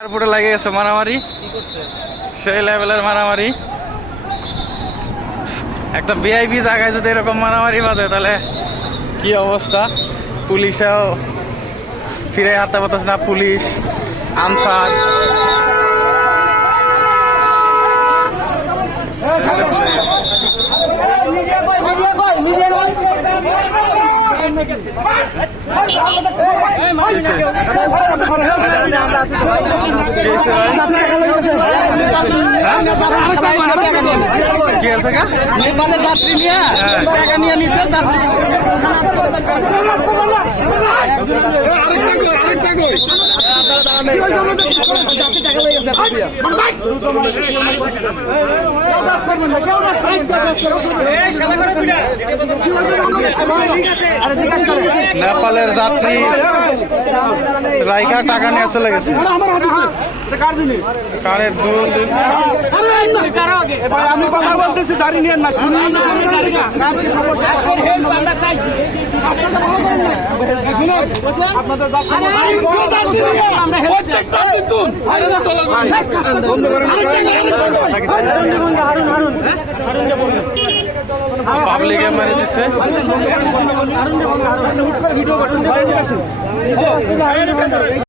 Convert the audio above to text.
এয়ারপোর্টে লাগে গেছে মারামারি। সেই লেভেলের মারামারি। একটা ভিআইপি জায়গায় যদি এরকম মারামারি বাজে, তাহলে কি অবস্থা? পুলিশেও ফিরে হাতে পারতেছে না, পুলিশ, আনসার। নেপালে যাত্রী নিয়ে হ্যাঁ। যাত্রী নেপালের যাত্রী রাইকা টাকা নিয়ে চলে গেছে কানের আমি কথা বলতেছি দাঁড়িয়ে নিয়ে না শুনি পাবলিকে মেরে দিচ্ছে ভিডিও